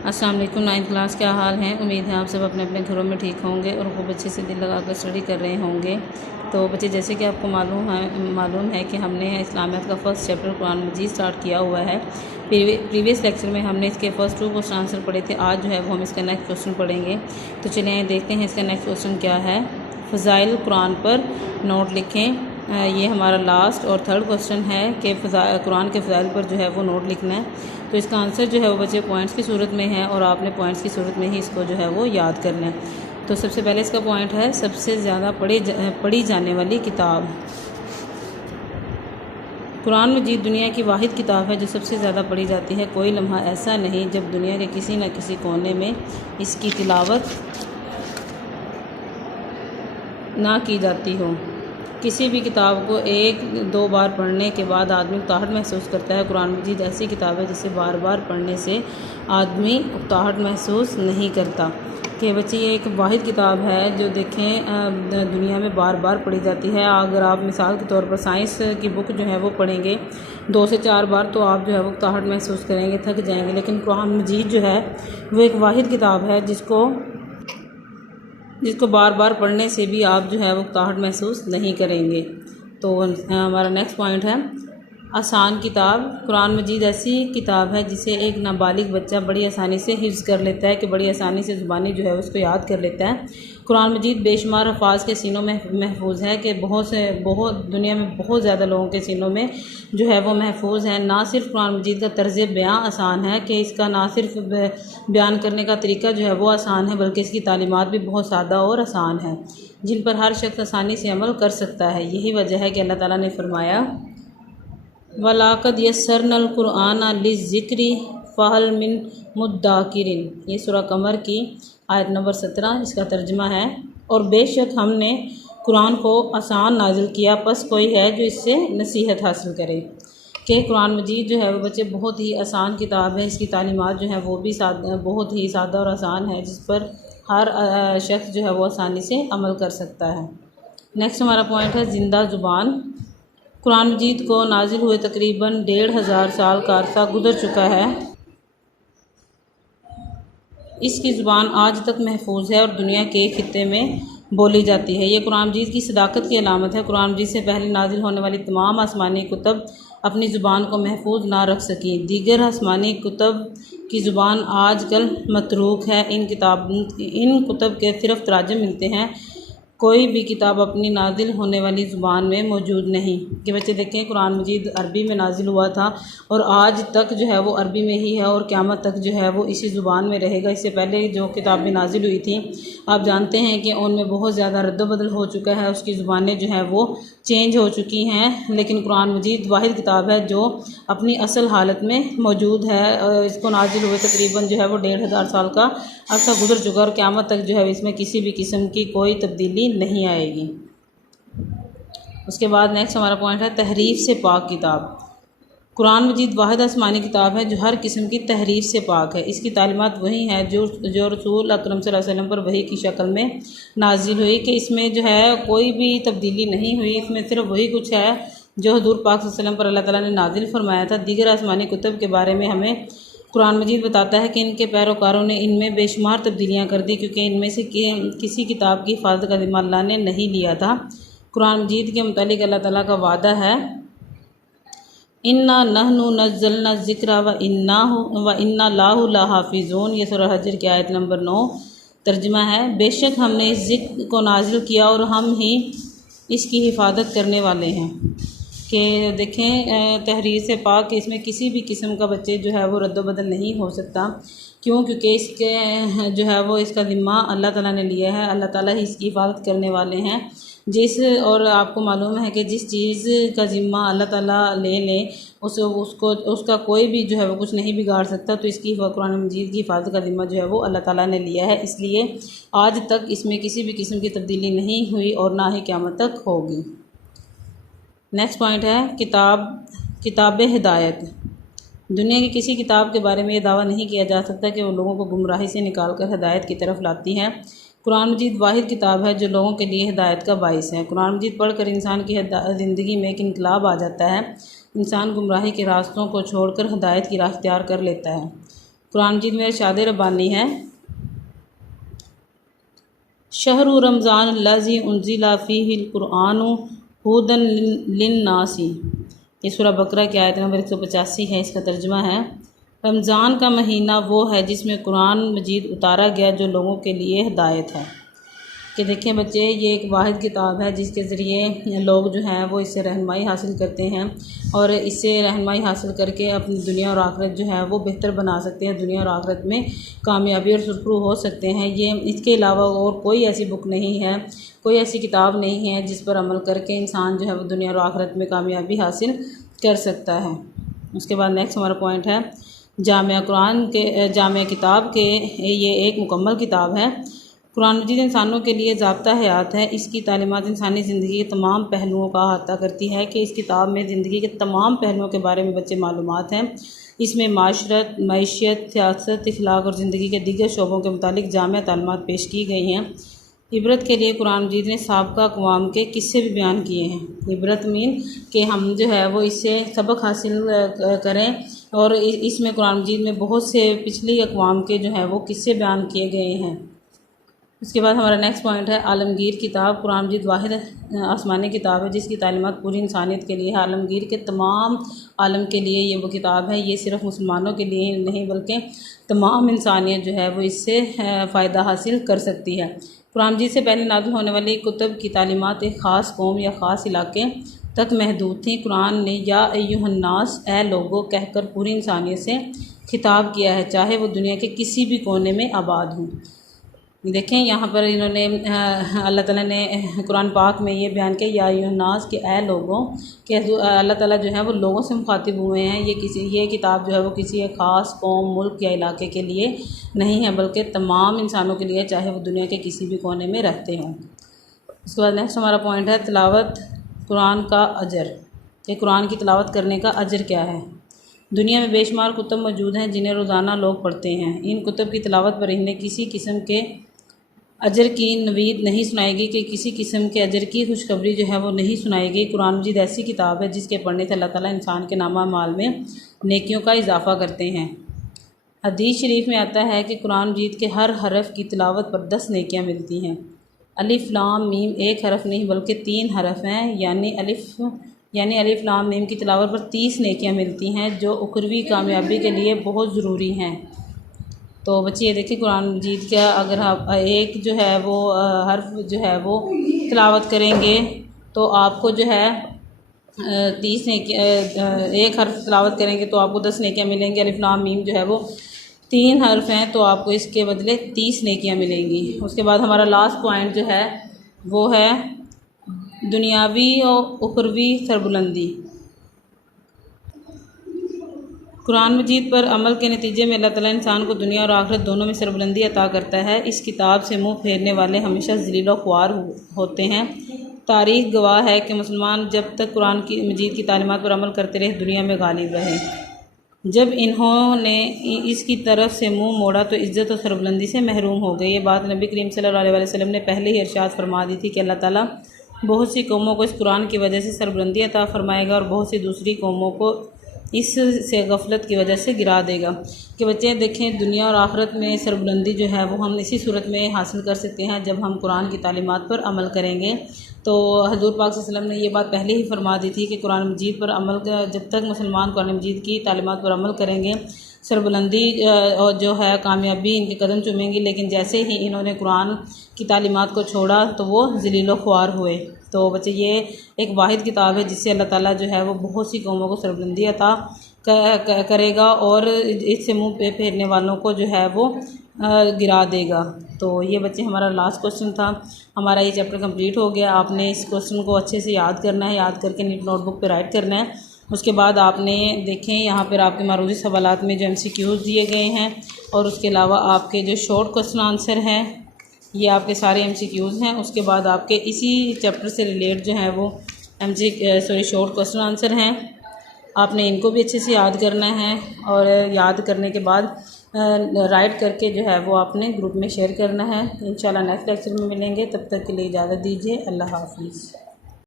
अस्सलाम वालेकुम। 9th class क्या हाल है। उम्मीद है आप सब अपने अपने घरों में ठीक होंगे और खूब अच्छे से दिल लगाकर स्टडी कर रहे होंगे। तो बच्चे, जैसे कि आपको मालूम है कि हमने इस्लामियत का फ़र्स्ट चैप्टर कुरान मजीद स्टार्ट किया हुआ है। प्रीवियस लेक्चर में हमने इसके फ़र्स्ट 2 क्वेश्चन आंसर पढ़े थे। आज जो है वो हम इसका नेक्स्ट क्वेश्चन पढ़ेंगे। तो चलिए देखते हैं इसका नेक्स्ट क्वेश्चन क्या है। फ़ज़ाइल कुरान पर नोट लिखें। ये हमारा लास्ट और थर्ड क्वेश्चन है कि कुरान के फ़ज़ाइल पर जो है वो नोट लिखना है। तो इसका आंसर जो है वो बच्चे पॉइंट्स की सूरत में है और आपने पॉइंट्स की सूरत में ही इसको जो है वो याद करना है। तो सबसे पहले इसका पॉइंट है सबसे ज़्यादा पढ़ी जाने वाली किताब। कुरान मजीद दुनिया की वाहिद किताब है जो सबसे ज़्यादा पढ़ी जाती है। कोई लम्हा ऐसा नहीं जब दुनिया के किसी न किसी कोने में इसकी तिलावत ना की जाती हो। किसी भी किताब को 1-2 बार पढ़ने के बाद आदमी उकताहट महसूस करता है। कुरान मजीद ऐसी किताब है जिसे बार बार पढ़ने से आदमी उकताहट महसूस नहीं करता। कि बच्चे ये एक वाहिद किताब है जो देखें दुनिया में बार बार पढ़ी जाती है। अगर आप मिसाल के तौर पर साइंस की बुक जो है वो पढ़ेंगे 2 से 4 बार तो आप जो है वो उकताहट महसूस करेंगे, थक जाएंगे। लेकिन कुरान मजीद जो है वो एक वाहिद किताब है जिसको बार बार पढ़ने से भी आप जो है वो उकताहट महसूस नहीं करेंगे। तो हमारा नेक्स्ट पॉइंट है आसान किताब। कुरान मजीद ऐसी किताब है जिसे एक नाबालिग बच्चा बड़ी आसानी से हिफ्ज़ कर लेता है, कि बड़ी आसानी से ज़ुबानी जो है उसको याद कर लेता है। कुरान मजीद बेशुमार अल्फाज के सीनों में महफूज है, कि बहुत दुनिया में बहुत ज़्यादा लोगों के सीनों में जो है वो महफूज है। ना सिर्फ कुरान मजीद का तर्ज़ बयां आसान है, कि इसका ना सिर्फ बयान करने का तरीका जो है वो आसान है, बल्कि इसकी तालीमात भी बहुत सादा और आसान है जिन पर हर शख्स आसानी से अमल कर सकता है। यही वजह है कि अल्लाह ताला ने फरमाया वलाकद यस्सरनल कुरआन लिज़्ज़िक्रि फ़हल मिन मुद्दाकिरिन। ये सूरह कमर की आयत नंबर 17 इसका तर्जुमा है। और बेशक हमने कुरान को आसान नाजिल किया, बस कोई है जो इससे नसीहत हासिल करे। कि कुरान मजीद जो है वो बच्चे बहुत ही आसान किताब है। इसकी तालीमात जो है वो भी बहुत ही सादा और आसान है, जिस पर हर शख्स जो है वो आसानी से अमल कर सकता है। नेक्स्ट हमारा पॉइंट है ज़िंदा ज़ुबान। कुरान मजीद को नाजिल हुए तकरीबन 1500 साल का अरसा गुजर चुका है। इसकी ज़ुबान आज तक महफूज है और दुनिया के खित्ते में बोली जाती है। ये कुरान मजीद की सदाकत की अलामत है। कुरान मजीद से पहले नाजिल होने वाली तमाम आसमानी कुतब अपनी ज़ुबान को महफूज ना रख सकी। दीगर आसमानी कुतब की ज़ुबान आजकल मतरूक है। इन कुतब के सिर्फ तराजम मिलते हैं, कोई भी किताब अपनी नाजिल होने वाली ज़ुबान में मौजूद नहीं। कि बच्चे देखें कुरान मजीद अरबी में नाजिल हुआ था और आज तक जो है वो अरबी में ही है और क़यामत तक जो है वो इसी ज़ुबान में रहेगा। इससे पहले जो किताबें नाजिल हुई थी आप जानते हैं कि उनमें बहुत ज़्यादा रद्द-बदल हो चुका है, उसकी ज़ुबानें जो हैं वो चेंज हो चुकी हैं। लेकिन कुरान मजीद वाहिद किताब है जो अपनी असल हालत में मौजूद है। इसको नाजिल हुए तकरीबन जो है वो 1500 साल का अरसा गुजर चुका और क़यामत तक जो है इसमें किसी भी किस्म की कोई तब्दीली नहीं आएगी। उसके बाद नेक्स्ट हमारा पॉइंट है तहरीफ से पाक किताब। कुरान मजीद वाहिद आसमानी किताब है जो हर किस्म की तहरीफ से पाक है। इसकी तालीमात वही है जो रसूल अकरम सल्लल्लाहु अलैहि वसल्लम पर वही की शक्ल में नाजिल हुई, कि इसमें जो है कोई भी तब्दीली नहीं हुई। इसमें सिर्फ वही कुछ है जो हुज़ूर पाक सल्लल्लाहु अलैहि वसल्लम पर अल्लाह ताला ने नाजिल फरमाया था। दीगर आसमानी कुतब के बारे में हमें कुरान मजीद बताता है कि इनके पैरोकारों ने इनमें बेशुमार तब्दीलियाँ कर दी, क्योंकि इनमें से किसी किताब की हिफाजत का ज़िम्मा अल्लाह ने नहीं लिया था। कुरान मजीद के मुतालिक अल्लाह ताला का वादा है इन्ना नहनु नज़्ज़लना ज़िक्रा व इन्ना लाहु लहाफ़िज़ून। ये सूरह हज्र की आयत नंबर 9 तर्जुमा है, बेशक हमने इस ज़िक्र को नाजिल किया और हम ही इसकी हिफाजत करने वाले हैं। कि देखें तहरीर से पाक, इसमें किसी भी किस्म का बच्चे जो है वो रद्द-बदल नहीं हो सकता। क्यों? क्योंकि इसके जो है वो इसका ज़िम्मा अल्लाह ताला ने लिया है। अल्लाह ताला ही इसकी हिफाजत करने वाले हैं। और आपको मालूम है कि जिस चीज़ का ज़िम्मा अल्लाह ताला ले उसका कोई भी जो है वो कुछ नहीं बिगाड़ सकता। तो इसकी कुरान मजीद की हिफाजत का ज़िम्मा जो है वो अल्लाह ताला ने लिया है, इसलिए आज तक इसमें किसी भी किस्म की तब्दीली नहीं हुई और ना ही क़यामत तक होगी। नेक्स्ट पॉइंट है किताब हिदायत। दुनिया की किसी किताब के बारे में ये दावा नहीं किया जा सकता कि वो लोगों को गुमराही से निकाल कर हिदायत की तरफ लाती है। कुरान मजीद वाहिद किताब है जो लोगों के लिए हिदायत का बाइस है। कुरान मजीद पढ़कर इंसान की ज़िंदगी में एक इनकलाब आ जाता है। इंसान गुमराही के रास्तों को छोड़कर हिदायत की राह इख्तियार कर लेता है। कुरान मजीद में इरशाद रब्बानी है, शहरु रमज़ान लज़ी उन्ज़िला फ़ीहिल कुरआनु हुदन लिन्नासी। ये सूरह बकरा की आयत नंबर 185 है। इसका तर्जुमा है, रमज़ान का महीना वो है जिसमें कुरान मजीद उतारा गया जो लोगों के लिए हिदायत है। कि देखें बच्चे, ये एक वाहिद किताब है जिसके ज़रिए लोग जो हैं वो इससे रहनुमाई हासिल करते हैं और इससे रहनुमाई हासिल करके अपनी दुनिया और आखिरत जो है वो बेहतर बना सकते हैं, दुनिया और आखिरत में कामयाबी और सुरखरू हो सकते हैं। ये इसके अलावा और कोई ऐसी बुक नहीं है, कोई ऐसी किताब नहीं है जिस पर अमल करके इंसान जो है वो दुनिया और आखिरत में कामयाबी हासिल कर सकता है। उसके बाद नेक्स्ट हमारा पॉइंट है, जामिया कुरान के जामिया किताब के ये एक मुकम्मल किताब है। कुरान मजीद इंसानों के लिए ज़ाब्ता हयात है। इसकी तालीमात इंसानी ज़िंदगी के तमाम पहलुओं का अहाता करती है कि इस किताब में ज़िंदगी के तमाम पहलुओं के बारे में बच्चे मालूमात हैं। इसमें माशरत, मईशत, सियासत, इखलाक और ज़िंदगी के दीगर शोबों के मुतालिक जामिया तालीमात पेश की गई हैं। इबरत के लिए कुरान मजीद ने साबका अक़वाम के किस्से भी बयान किए हैं। इबरत मीन कि हम जो है वो इससे सबक हासिल करें और इसमें कुरान मजीद में बहुत से पिछली अक़वाम के जो है वो किस्से बयान किए गए हैं। उसके बाद हमारा नेक्स्ट पॉइंट है, आलमगीर किताब। कुरान मजीद वाहिद आसमानी किताब है जिसकी तालीमात पूरी इंसानियत के लिए है। आलमगीर के तमाम आलम के लिए ये वो किताब है। ये सिर्फ मुसलमानों के लिए नहीं बल्कि तमाम इंसानियत जो है वो इससे फ़ायदा हासिल कर सकती है। कुरान मजीद से पहले नाज़िल होने वाली कुतुब की तालीमात एक ख़ास कौम या ख़ास इलाके तक महदूद थी। कुरान ने या अय्युहन्नास, ए लोगो कहकर पूरी इंसानियत से खिताब किया है, चाहे वो दुनिया के किसी भी कोने में आबाद हों। देखें यहाँ पर इन्होंने अल्लाह ताला ने कुरान पाक में ये बयान किया, या अय्युहन्नास के ए लोगों के अल्लाह ताला जो है वो लोगों से मुखातिब हुए हैं। ये किताब जो है वो किसी एक ख़ास कौम, मुल्क या इलाके के लिए नहीं है बल्कि तमाम इंसानों के लिए, चाहे वो दुनिया के किसी भी कोने में रहते हों। उसके बाद नेक्स्ट हमारा पॉइंट है, तिलावत कुरान का अजर। कि कुरान की तिलावत करने का अजर क्या है। दुनिया में बेशुमार कुतुब मौजूद हैं जिन्हें रोज़ाना लोग पढ़ते हैं। इन कुतुब की तिलावत पर इन्हें किसी किस्म के अजर की नवीद नहीं सुनाएगी कि किसी किस्म के अजर की खुशखबरी जो है वो नहीं सुनाएगी। कुरान मजीद ऐसी किताब है जिसके पढ़ने से अल्लाह ताला इंसान के नामा माल में नेकियों का इजाफ़ा करते हैं। हदीस शरीफ में आता है कि कुरान मजीद के हर हरफ की तिलावत पर 10 नेकियां मिलती हैं। अलिफ लाम मीम एक हरफ नहीं बल्कि 3 हरफ हैं, यानी अलिफ लाम मीम की तिलावत पर 30 नेकियां मिलती हैं जो उखरवी कामयाबी के लिए बहुत ज़रूरी हैं। तो बच्चे ये देखिए, कुरान मजीद का अगर आप एक जो है वो हर्फ जो है वो तिलावत करेंगे तो आपको जो है 30 नेकियां, एक हर्फ तिलावत करेंगे तो आपको 10 नेकियां मिलेंगी। अलिफ लाम मीम जो है वो 3 हर्फ हैं तो आपको इसके बदले 30 नेकियां मिलेंगी। उसके बाद हमारा लास्ट पॉइंट जो है वो है दुनियावी और उखरवी सरबुलंदी। कुरान मजीद पर अमल के नतीजे में अल्लाह ताला इंसान को दुनिया और आखिरत दोनों में सरबुलंदी अता करता है। इस किताब से मुँह फेरने वाले हमेशा ज़लील व ख्वार होते हैं। तारीख़ गवाह है कि मुसलमान जब तक कुरान की मजीद की तालीमात पर अमल करते रहे दुनिया में गालिब रहे। जब इन्होंने इसकी तरफ से मुँह मोड़ा तो इज़्ज़त और सरबुलंदी से महरूम हो गए। ये बात नबी करीम सल्लल्लाहु अलैहि वसल्लम ने पहले ही इरशाद फरमा दी थी कि अल्लाह ताला बहुत सी कौमों को इस कुरान की वजह से सरबुलंदी अता फरमाएगा और बहुत सी दूसरी कौमों को इससे गफलत की वजह से गिरा देगा। कि बच्चे देखें, दुनिया और आखिरत में सरबुलंदी जो है वो हम इसी सूरत में हासिल कर सकते हैं जब हम कुरान की तालीमात पर अमल करेंगे। तो हज़ूर पाक सल्लल्लाहु अलैहि वसल्लम ने ये बात पहले ही फरमा दी थी कि कुरान मजीद पर अमल जब तक मुसलमान कुरान मजीद की तालीमात पर अमल करेंगे सरबुलंदी और जो है कामयाबी इनके कदम चूमेंगी। लेकिन जैसे ही इन्होंने कुरान की तालीमात को छोड़ा तो वो ज़लील व ख्वार हुए। तो बच्चे ये एक वाहिद किताब है जिससे अल्लाह ताला जो है वो बहुत सी कौमों को सरबुलंदी अता करेगा और इससे मुँह पे फेरने वालों को जो है वो गिरा देगा। तो ये बच्चे हमारा लास्ट क्वेश्चन था। हमारा ये चैप्टर कंप्लीट हो गया। आपने इस क्वेश्चन को अच्छे से याद करना है, याद करके नोटबुक पे राइट करना है। उसके बाद आपने देखें यहाँ पर आपके मारूजी सवालात में जो MCQs दिए गए हैं और उसके अलावा आपके जो शॉर्ट क्वेश्चन आंसर हैं ये आपके सारे MCQs हैं। उसके बाद आपके इसी चैप्टर से रिलेट जो है वो शॉर्ट क्वेश्चन आंसर हैं। आपने इनको भी अच्छे से याद करना है और याद करने के बाद राइट करके जो है वो आपने ग्रुप में शेयर करना है। इंशाल्लाह नेक्स्ट लेक्चर में मिलेंगे, तब तक के लिए इजाज़त दीजिए। अल्लाह हाफिज़।